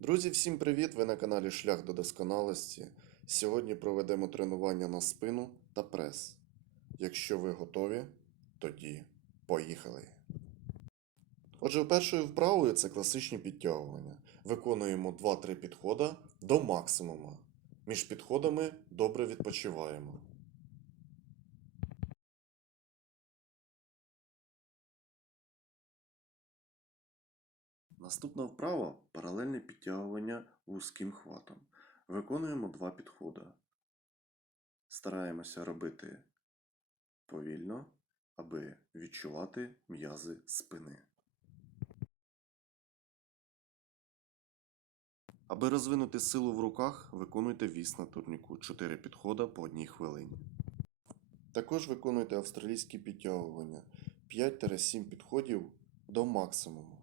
Друзі, всім привіт! Ви на каналі Шлях до досконалості. Сьогодні проведемо тренування на спину та прес. Якщо ви готові, тоді поїхали. Отже, першою вправою це класичні підтягування. Виконуємо 2-3 підходи до максимуму. Між підходами добре відпочиваємо. Наступна вправа паралельне підтягування вузьким хватом. Виконуємо два підходи. Стараємося робити повільно, аби відчувати м'язи спини. Аби розвинути силу в руках, виконуйте віс на турніку 4 підходи по одній хвилині. Також виконуйте австралійські підтягування 5-7 підходів до максимуму.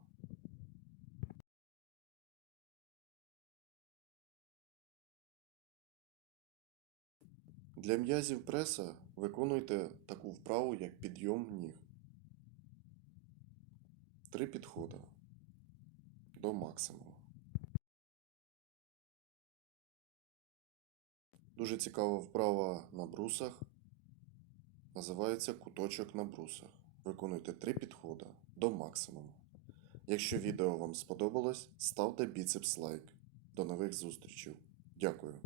Для м'язів преса виконуйте таку вправу, як підйом ніг. Три підходи до максимуму. Дуже цікава вправа на брусах. Називається куточок на брусах. Виконуйте три підходи до максимуму. Якщо відео вам сподобалось, ставте біцепс лайк. До нових зустрічей. Дякую.